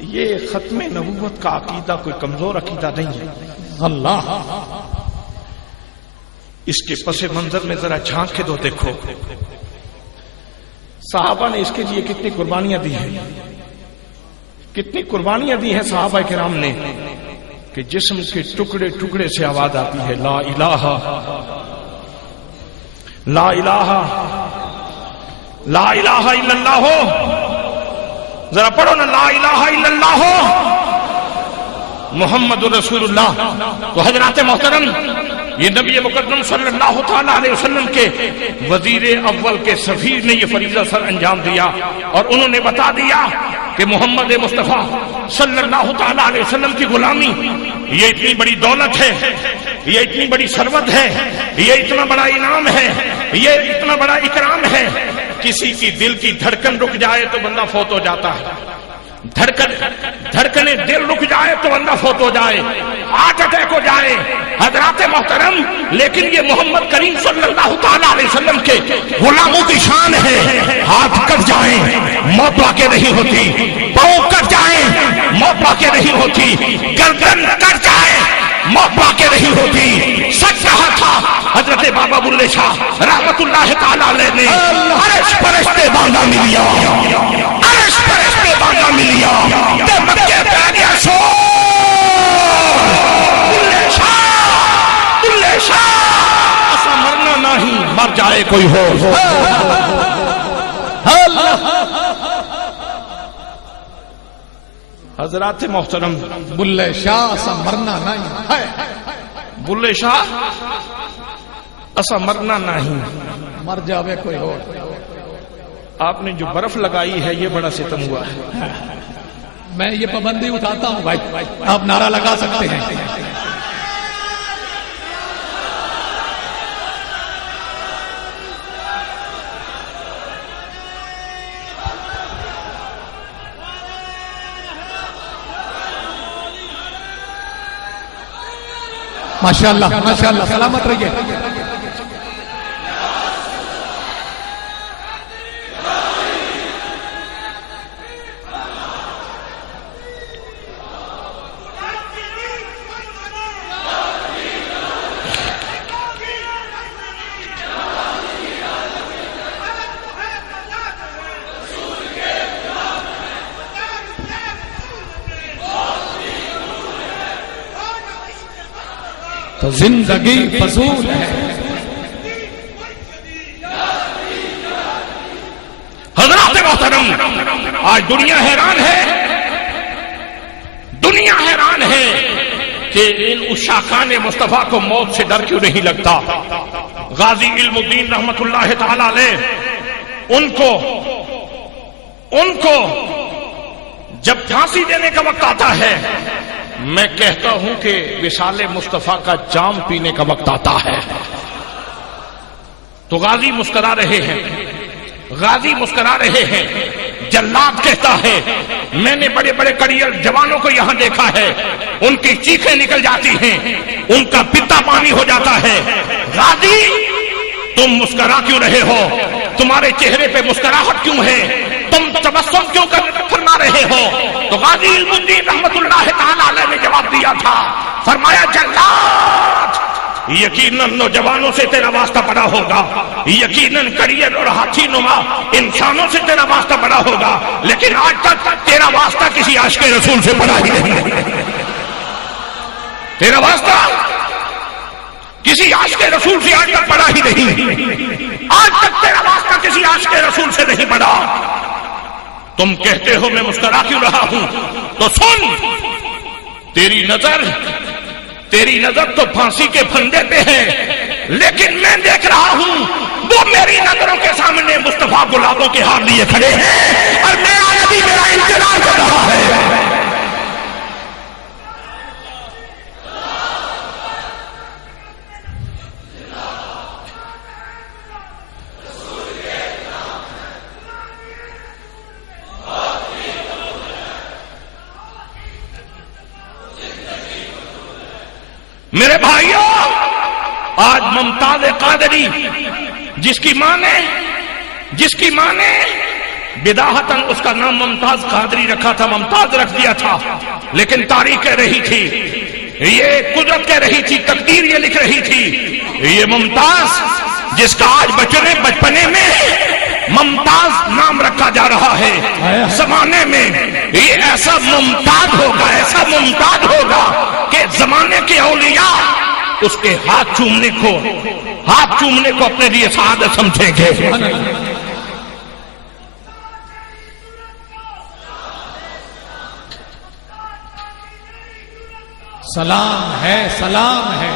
یہ ختم نبوت کا عقیدہ کوئی کمزور عقیدہ نہیں ہے. اللہ اس کے پس منظر میں ذرا جھانک کے دو دیکھو صحابہ نے اس کے لیے کتنی قربانیاں دی ہیں, کتنی قربانیاں دی ہیں صحابہ کرام نے کہ جسم کے ٹکڑے ٹکڑے سے آواز آتی ہے لا الہ لا الہ لا الہ الا اللہ. ذرا پڑھو نا لا الہ الا اللہ محمد رسول اللہ. تو حضرات محترم یہ نبی مقدم صلی اللہ تعالی علیہ وسلم کے وزیر اول کے سفیر نے یہ فریضہ سر انجام دیا اور انہوں نے بتا دیا کہ محمد مصطفیٰ صلی اللہ تعالی علیہ وسلم کی غلامی یہ اتنی بڑی دولت ہے, یہ اتنی بڑی ثروت ہے, یہ اتنا بڑا انعام ہے, یہ اتنا بڑا اکرام ہے. کسی کی دل کی دھڑکن رک جائے تو بندہ فوت ہو جاتا ہے, دھڑکنیں دل رک جائے تو بندہ فوت ہو جائے, ہارٹ اٹیک ہو جائے. حضرات محترم لیکن یہ محمد کریم صلی اللہ تعالی علیہ وسلم کے غلاموں کی شان ہے. ہاتھ کٹ جائیں موت واقع نہیں ہوتی, پاؤں کٹ جائیں موت واقع نہیں ہوتی, گردن کٹ جائے موت واقع نہیں ہوتی. سچ کہا تھا حضرت بابا بلے شاہ رحمت اللہ تعالی علیہ نے عرش پرشتے باندھا ملیا, عرش پرشتے باندھا ملیا تے مکے پہ گیا شور بلے شاہ, بلے شاہ اسا مرنا نہیں مر جائے کوئی ہو. حضرات محترم بلے شاہ اسا مرنا نہیں, بلے شاہ اسا مرنا نہیں مر جاوے کوئی ہو. آپ نے جو برف لگائی ہے یہ بڑا ستم ہوا ہے. میں یہ پابندی اٹھاتا ہوں بھائی, آپ نعرہ لگا سکتے ہیں. ماشاءاللہ ماشاءاللہ, سلامت رہیے. تو زندگی فضول ہے. حضرات محترم آج دنیا حیران ہے, دنیا حیران ہے کہ ان عشاقان مصطفیٰ کو موت سے ڈر کیوں نہیں لگتا. غازی علم الدین رحمت اللہ تعالی علیہ ان کو جب پھانسی دینے کا وقت آتا ہے میں کہتا ہوں کہ وصال مصطفیٰ کا جام پینے کا وقت آتا ہے. تو غازی مسکرا رہے ہیں, غازی مسکرا رہے ہیں. جلاد کہتا ہے میں نے بڑے بڑے کڑیل جوانوں کو یہاں دیکھا ہے, ان کی چیخیں نکل جاتی ہیں, ان کا پتا پانی ہو جاتا ہے. غازی تم مسکرا کیوں رہے ہو, تمہارے چہرے پہ مسکراہٹ کیوں ہے, تم تبسم کیوں فرما رہے ہو. تو غازی علم الدین رحمت اللہ تعالی علیہ نے جواب دیا تھا, فرمایا جلاد یقیناً نوجوانوں سے تیرا واسطہ پڑا ہوگا, یقیناً کڑیل اور ہاتھی نما انسانوں سے تیرا واسطہ پڑا ہوگا, لیکن آج تک تیرا واسطہ کسی عاشق رسول سے پڑا ہی نہیں. تیرا واسطہ کسی عاشق رسول سے آج تک پڑا ہی نہیں, آج تک تیرا واسطہ کسی عاشق رسول سے نہیں پڑا. تم کہتے ہو میں مسکرا کیوں رہا ہوں, تو سن تیری نظر تو پھانسی کے پھندے پہ ہے, لیکن میں دیکھ رہا ہوں وہ میری نظروں کے سامنے مصطفیٰ گلابوں کے ہار لیے کھڑے ہیں اور میرا نبی میرا انتظار کر رہا ہے. میرے بھائیوں آج ممتاز قادری جس کی ماں نے بداہتاً اس کا نام ممتاز قادری رکھا تھا، ممتاز رکھ دیا تھا، لیکن تاریخ کہہ رہی تھی، یہ قدرت کہہ رہی تھی، تقدیر یہ لکھ رہی تھی، یہ ممتاز جس کا آج بچپنے میں ممتاز نام رکھا جا رہا ہے، زمانے میں یہ ایسا ممتاز ہوگا، ایسا ممتاز ہوگا کہ زمانے کے اولیاء اس کے ہاتھ چومنے کو اپنے لیے سعادت سمجھیں گے۔ سلام ہے، سلام ہے،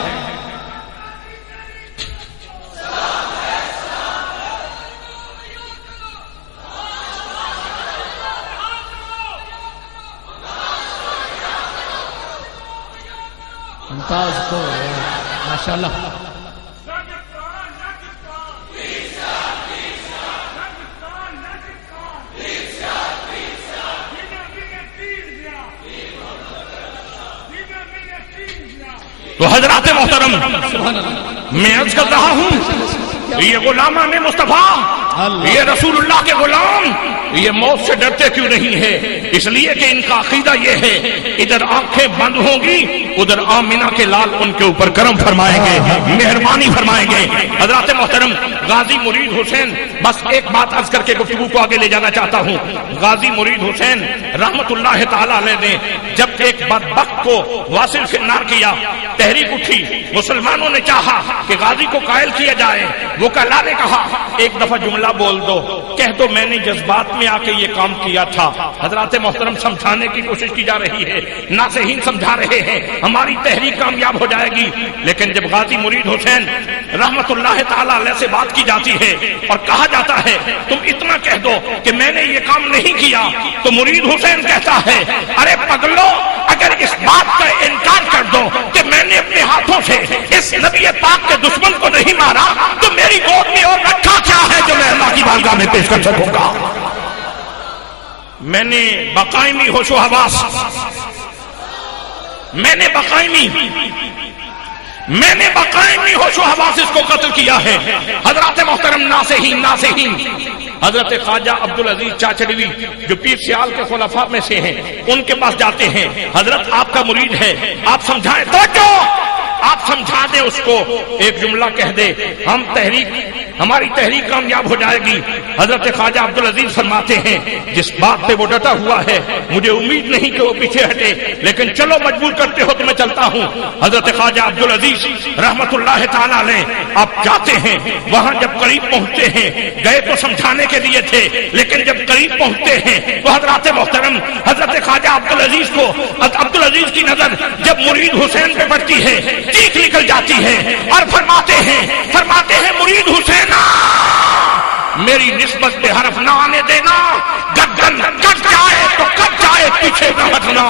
ممتاز کو ماشاءاللہ۔ تو حضرات محترم، میں عرض کر رہا ہوں، یہ غلامان مصطفیٰ، یہ رسول اللہ کے غلام، یہ موت سے ڈرتے کیوں نہیں ہے؟ اس لیے کہ ان کا عقیدہ یہ ہے، ادھر آنکھیں بند ہوں گی، ادھر آمینہ کے لال ان کے اوپر کرم فرمائیں گے، مہربانی فرمائیں گے۔ حضرات محترم، غازی مرید حسین، بس ایک بات عرض کر کے گفتگو کو آگے لے جانا چاہتا ہوں۔ غازی مرید حسین رحمت اللہ تعالی علیہ نے جب ایک بدبخت کو واصل فنار کیا، تحریک اٹھی، مسلمانوں نے چاہا کہ غازی کو قائل کیا جائے، وہ کلا نے کہا ایک دفعہ جملہ بول دو، کہہ دو میں نے جذبات میں آ کے یہ کام کیا تھا۔ حضرات محترم، سمجھانے کی کوشش کی جا رہی ہے، ناصحین سمجھا رہے ہیں، ہماری تحریک کامیاب ہو جائے گی، لیکن جب غازی مرید حسین رحمت اللہ تعالی علیہ سے بات کی جاتی ہے اور کہا جاتا ہے تم اتنا کہہ دو کہ میں نے یہ کام نہیں کیا، تو مرید حسین کہتا ہے ارے پگلو، اگر اس بات کا انکار کر دو کہ میں نے اپنے ہاتھوں سے اس نبی پاک کے دشمن کو نہیں مارا، تو میری گود میں اور رکھا کیا ہے جو میں اللہ کی بارگاہ میں پیش کر سکوں گا؟ میں نے بقائمی ہوش و حواس، میں نے بقائمی ہوش و حواس اس کو قتل کیا ہے۔ حضرات محترم، ناصحین، حضرت خواجہ عبدالعزیز چاچڑوی جو پیر سیال کے خلفاء میں سے ہیں، ان کے پاس جاتے ہیں، حضرت آپ کا مرید ہے، آپ سمجھائیں، توجہ، آپ سمجھا دیں اس کو، ایک جملہ کہہ دے، ہماری تحریک کامیاب ہو جائے گی۔ حضرت خواجہ عبدالعزیز فرماتے ہیں جس بات پہ وہ ڈٹا ہوا ہے مجھے امید نہیں کہ وہ پیچھے ہٹے، لیکن چلو مجبور کرتے ہو تو میں چلتا ہوں۔ حضرت خواجہ عبدالعزیز رحمت اللہ تعالی علیہ آپ جاتے ہیں، وہاں جب قریب پہنچتے ہیں، گئے تو سمجھانے کے لیے تھے، لیکن جب قریب پہنچتے ہیں تو حضرات محترم، حضرت خواجہ عبدالعزیز کی نظر جب مرید حسین پہ پڑتی ہے، چیخ نکل جاتی ہے اور فرماتے ہیں مرید حسین میری نسبت پہ حرف نہ آنے دینا، گردن کٹ جائے تو کٹ جائے، پیچھے نہ ہٹنا۔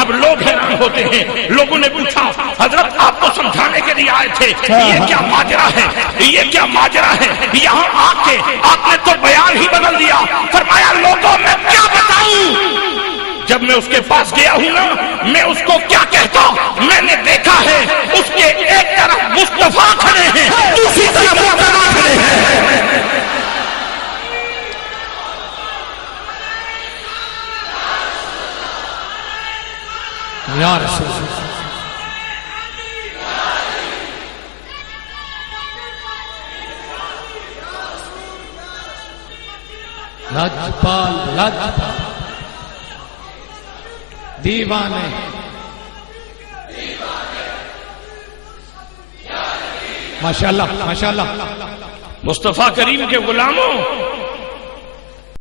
اب لوگ حیران ہوتے ہیں، لوگوں نے پوچھا حضرت آپ کو سمجھانے کے لیے آئے تھے، یہ کیا ماجرا ہے، یہ کیا ماجرا ہے؟ یہاں آ کے آپ نے تو بیان ہی بدل دیا۔ فرمایا لوگوں میں کیا بتاؤں، جب میں اس کے پاس گیا ہوں نا، میں اس کو کیا کہتا، میں نے دیکھا ہے اس کے ایک طرف مصطفیٰ کھڑے ہیں، دوسری طرف مصطفیٰ کھڑے ہیں۔ یا رسول اللہ، لاجپال دیوانے، ماشاءاللہ ماشاءاللہ، مصطفیٰ کریم کے غلاموں،